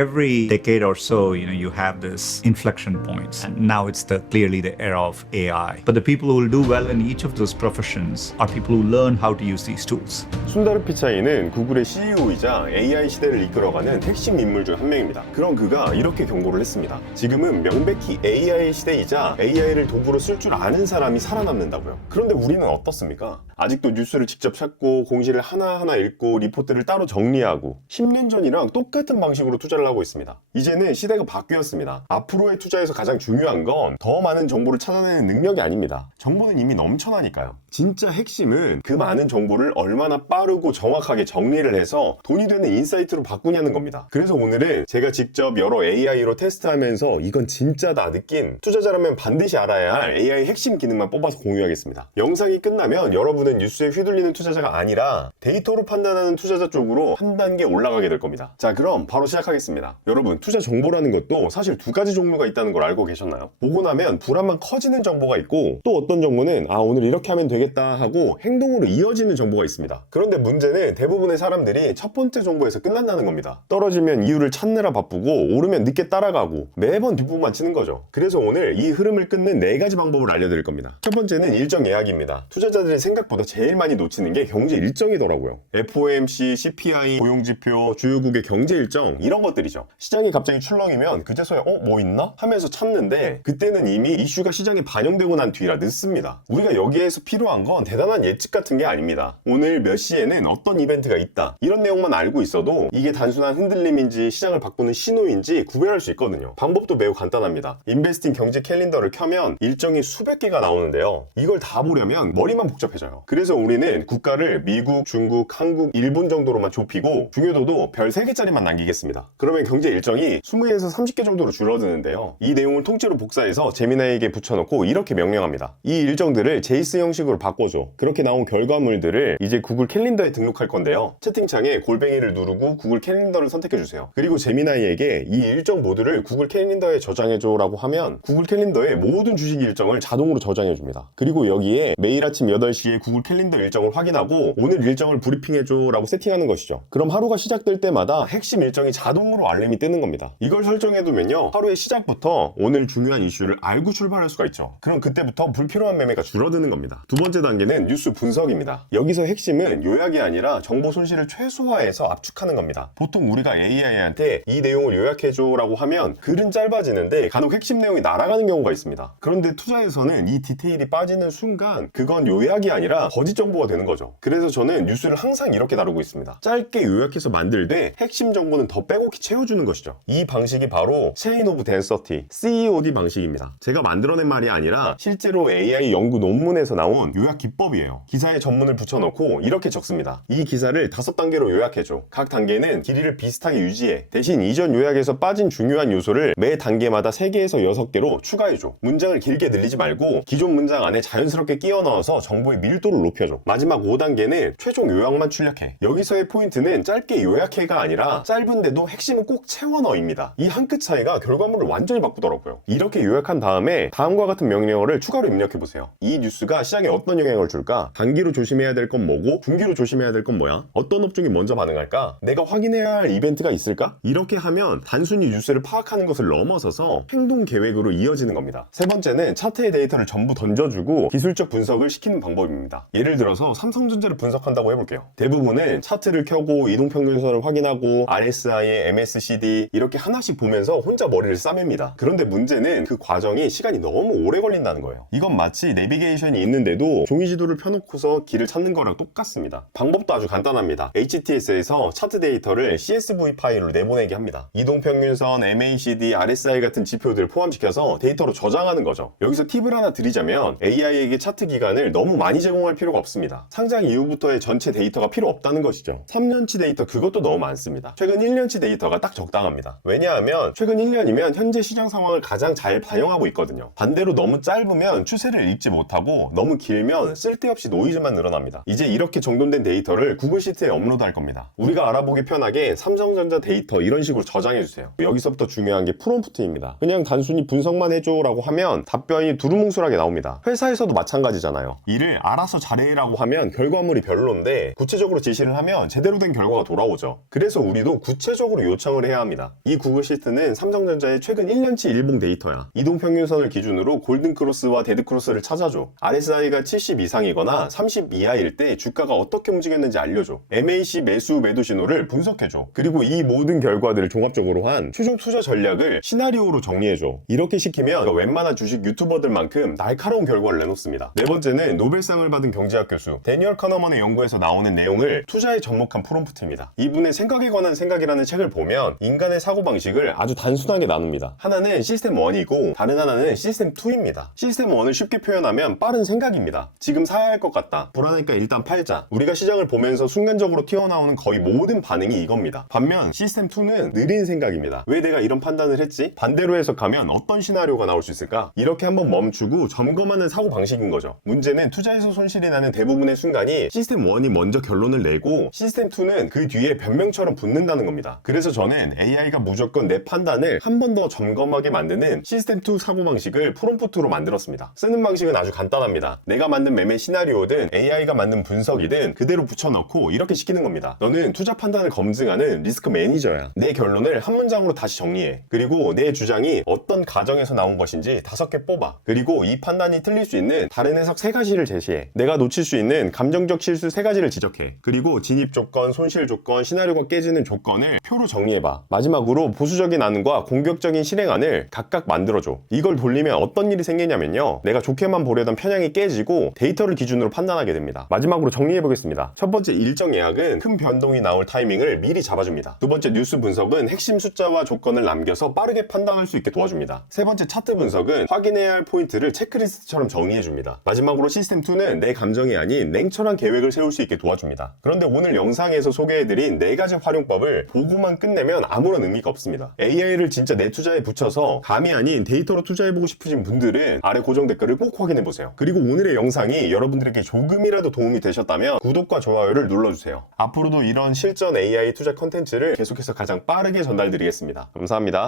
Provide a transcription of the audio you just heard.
every decade or so, you have this inflection points. And now it's clearly the era of AI. But the people who will do well in each of those professions are people who learn how to use these tools. 순다르 피차이는 구글의 CEO이자 AI 시대를 이끌어가는 핵심 인물 중 한 명입니다. 그런 그가 이렇게 경고를 했습니다. 지금은 명백히 AI 시대이자 AI를 도구로 쓸 줄 아는 사람이 살아남는다고요. 그런데 우리는 어떻습니까? 아직도 뉴스를 직접 찾고 공시를 하나하나 읽고 리포트를 따로 정리하고 10년 전이랑 똑같은 방식으로 투자를 하고 있습니다. 이제는 시대가 바뀌었습니다. 앞으로의 투자에서 가장 중요한 건 더 많은 정보를 찾아내는 능력이 아닙니다. 정보는 이미 넘쳐나니까요. 진짜 핵심은 그 많은 정보를 얼마나 빠르고 정확하게 정리를 해서 돈이 되는 인사이트로 바꾸냐는 겁니다. 그래서 오늘은 제가 직접 여러 AI로 테스트하면서 이건 진짜다 느낀 투자자라면 반드시 알아야 할 AI 핵심 기능만 뽑아서 공유하겠습니다. 영상이 끝나면 여러분은 뉴스에 휘둘리는 투자자가 아니라 데이터로 판단하는 투자자 쪽으로 한 단계 올라가게 될 겁니다. 자, 그럼 바로 시작하겠습니다. 여러분, 투자 정보라는 것도 사실 두 가지 종류가 있다는 걸 알고 계셨나요? 보고 나면 불안만 커지는 정보가 있고 또 어떤 정보는 오늘 이렇게 하면 되겠다 하고 행동으로 이어지는 정보가 있습니다. 그런데 문제는 대부분의 사람들이 첫 번째 정보에서 끝난다는 겁니다. 떨어지면 이유를 찾느라 바쁘고 오르면 늦게 따라가고 매번 뒷부분만 치는 거죠. 그래서 오늘 이 흐름을 끊는 4가지 방법을 알려드릴 겁니다. 첫 번째는 일정 예약입니다. 투자자들이 생각보다 제일 많이 놓치는 게 경제 일정이더라고요. FOMC, CPI, 고용지표, 주요국의 경제 일정 이런 것들이죠. 시장이 갑자기 출렁이면 그제서야 뭐 있나? 하면서 찾는데 그때는 이미 이슈가 시장에 반영되고 난 뒤라 늦습니다. 우리가 여기에서 필요한 건 대단한 예측 같은 게 아닙니다. 오늘 몇 시에는 어떤 이벤트가 있다 이런 내용만 알고 있어도 이게 단순한 흔들림인지 시장을 바꾸는 신호인지 구별할 수 있거든요. 방법도 매우 간단합니다. 인베스팅 경제 캘린더를 켜면 일정이 수백 개가 나오는데요. 이걸 다 보려면 머리만 복잡해져요. 그래서 우리는 국가를 미국, 중국, 한국, 일본 정도로만 좁히고 중요도도 별 3개짜리만 남기겠습니다. 그러면 경제 일정이 20에서 30개 정도로 줄어드는데요. 이 내용을 통째로 복사해서 제미나이에게 붙여놓고 이렇게 명령합니다. 이 일정들을 제이스 형식으로 바꿔줘. 그렇게 나온 결과물들을 이제 구글 캘린더에 등록할 건데요. 채팅창에 골뱅이를 누르고 구글 캘린더를 선택해주세요. 그리고 제미나이에게 이 일정 모두를 구글 캘린더에 저장해줘 라고 하면 구글 캘린더에 모든 주식 일정을 자동으로 저장해줍니다. 그리고 여기에 매일 아침 8시에 구글 캘린더 일정을 확인하고 오늘 일정을 브리핑해줘 라고 세팅하는 것이죠. 그럼 하루가 시작될 때마다 핵심 일정이 자동으로 알림이 뜨는 겁니다. 이걸 설정해두면요, 하루의 시작부터 오늘 중요한 이슈를 알고 출발할 수가 있죠. 그럼 그때부터 불필요한 매매가 줄어드는 겁니다. 두 번째 단계는 뉴스 분석입니다. 여기서 핵심은 요약이 아니라 정보 손실을 최소화해서 압축하는 겁니다. 보통 우리가 AI한테 이 내용을 요약해줘 라고 하면 글은 짧아지는데 간혹 핵심 내용이 날아가는 경우가 있습니다. 그런데 투자에서는 이 디테일이 빠지는 순간 그건 요약이 아니라 거짓 정보가 되는 거죠. 그래서 저는 뉴스를 항상 이렇게 다루고 있습니다. 짧게 요약해서 만들되 핵심 정보는 더 빼곡히 채워주는 것이죠. 이 방식이 바로 Chain of Density, CEOD 방식입니다. 제가 만들어낸 말이 아니라 실제로 AI 연구 논문에서 나온 요약 기법이에요. 기사에 전문을 붙여놓고 이렇게 적습니다. 이 기사를 5단계로 요약해줘. 각 단계는 길이를 비슷하게 유지해. 대신 이전 요약에서 빠진 중요한 요소를 매 단계마다 3개에서 6개로 추가해줘. 문장을 길게 늘리지 말고 기존 문장 안에 자연스럽게 끼워 넣어서 정보의 밀도를 높여줘. 마지막 5단계는 최종 요약만 출력해. 여기서의 포인트는 짧게 요약해가 아니라 짧은데도 핵심은 꼭 채워 넣어입니다. 이 한 끗 차이가 결과물을 완전히 바꾸더라고요. 이렇게 요약한 다음에 다음과 같은 명령어를 추가로 입력해보세요. 이 뉴스가 시장에 어떤 영향을 줄까? 단기로 조심해야 될 건 뭐고 중기로 조심해야 될 건 뭐야? 어떤 업종이 먼저 반응할까? 내가 확인해야 할 이벤트가 있을까? 이렇게 하면 단순히 뉴스를 파악하는 것을 넘어서서 행동 계획으로 이어지는 겁니다. 세 번째는 차트의 데이터를 전부 던져주고 기술적 분석을 시키는 방법입니다. 예를 들어서 삼성전자를 분석한다고 해볼게요. 대부분은 차트를 켜고 이동평균선을 확인하고 RSI, MACD 이렇게 하나씩 보면서 혼자 머리를 싸맵니다. 그런데 문제는 그 과정이 시간이 너무 오래 걸린다는 거예요. 이건 마치 내비게이션이 있는데도 종이지도를 펴놓고서 길을 찾는 거랑 똑같습니다. 방법도 아주 간단합니다. HTS에서 차트 데이터를 CSV 파일로 내보내게 합니다. 이동평균선, MACD, RSI 같은 지표들을 포함시켜서 데이터로 저장하는 거죠. 여기서 팁을 하나 드리자면 AI에게 차트 기간을 너무 많이 제공할 필요가 없습니다. 상장 이후부터의 전체 데이터가 필요 없다는 것이죠. 3년치 데이터 그것도 너무 많습니다. 최근 1년치 데이터가 딱 적당합니다. 왜냐하면 최근 1년이면 현재 시장 상황을 가장 잘 반영하고 있거든요. 반대로 너무 짧으면 추세를 읽지 못하고 너무 길면 쓸데없이 노이즈만 늘어납니다. 이제 이렇게 정돈된 데이터를 구글 시트에 업로드할 겁니다. 우리가 알아보기 편하게 삼성전자 데이터 이런 식으로 저장해주세요. 여기서부터 중요한 게 프롬프트입니다. 그냥 단순히 분석만 해줘 라고 하면 답변이 두루뭉술하게 나옵니다. 회사에서도 마찬가지잖아요. 일을 알아서 잘해라고 하면 결과물이 별론데 구체적으로 지시를 하면 제대로 된 결과가 돌아오죠. 그래서 우리도 구체적으로 요청을 해야 합니다. 이 구글 시트는 삼성전자의 최근 1년치 일봉 데이터야. 이동평균선을 기준으로 골든크로스와 데드크로스를 찾아줘. RSI가 70 이상이거나 30 이하일 때 주가가 어떻게 움직였는지 알려줘. MAC 매수 매도 신호를 분석해줘. 그리고 이 모든 결과들을 종합적으로 한 최종 투자 전략을 시나리오로 정리해줘. 이렇게 시키면 웬만한 주식 유튜버들만큼 날카로운 결과를 내놓습니다. 네 번째는 노벨상을 받은 경제학 교수 데니얼 카너먼의 연구에서 나오는 내용을 투자에 접목한 프롬프트입니다. 이분의 생각에 관한 생각이라는 책을 보면 인간의 사고방식을 아주 단순하게 나눕니다. 하나는 시스템 1이고 다른 하나는 시스템 2입니다. 시스템 1을 쉽게 표현하면 빠른 생각입니다. 지금 사야 할 것 같다. 불안하니까 일단 팔자. 우리가 시장을 보면서 순간적으로 튀어나오는 거의 모든 반응이 이겁니다. 반면 시스템 2는 느린 생각입니다. 왜 내가 이런 판단을 했지? 반대로 해석하면 어떤 시나리오가 나올 수 있을까? 이렇게 한번 멈추고 점검하는 사고방식인 거죠. 문제는 투자에서 손실이 나는 대부분의 순간이 시스템 1이 먼저 결론을 내고 시스템 2는 그 뒤에 변명처럼 붙는다는 겁니다. 그래서 저는 AI가 무조건 내 판단을 한 번 더 점검하게 만드는 시스템 2 사고방식을 프롬프트로 만들었습니다. 쓰는 방식은 아주 간단합니다. 내가 만든 매매 시나리오든 AI가 만든 분석이든 그대로 붙여넣고 이렇게 시키는 겁니다. 너는 투자 판단을 검증하는 리스크 매니저야. 내 결론을 한 문장으로 다시 정리해. 그리고 내 주장이 어떤 가정에서 나온 것인지 5개 뽑아. 그리고 이 판단이 틀릴 수 있는 다른 해석 3가지를 제시해. 내가 놓칠 수 있는 감정적 실수 3가지를 지적해. 그리고 진입 조건, 손실 조건, 시나리오가 깨지는 조건을 표로 정리해봐. 마지막으로 보수적인 안과 공격적인 실행안을 각각 만들어줘. 이걸 돌리면 어떤 일이 생기냐면요. 내가 좋게만 보려던 편향이 깨지고 데이터를 기준으로 판단하게 됩니다. 마지막으로 정리해보겠습니다. 첫 번째 일정 예약은 큰 변동이 나올 타이밍을 미리 잡아줍니다. 두 번째 뉴스 분석은 핵심 숫자와 조건을 남겨서 빠르게 판단할 수 있게 도와줍니다. 세 번째 차트 분석은 확인해야 할 포인트를 체크리스트처럼 정리해줍니다. 마지막으로 시스템 2는 내 감정이 아닌 냉철한 계획을 세울 수 있게 도와줍니다. 그런데 오늘 영상에서 소개해드린 4가지 활용법을 보고만 끝내면 아무런 의미가 없습니다. AI를 진짜 내 투자에 붙여서 감이 아닌 데이터로 투자해보고 싶으신 분들은 아래 고정 댓글을 꼭 확인해보세요. 그리고 오늘의 영상이 여러분들에게 조금이라도 도움이 되셨다면 구독과 좋아요를 눌러주세요. 앞으로도 이런 실전 AI 투자 컨텐츠를 계속해서 가장 빠르게 전달드리겠습니다. 감사합니다.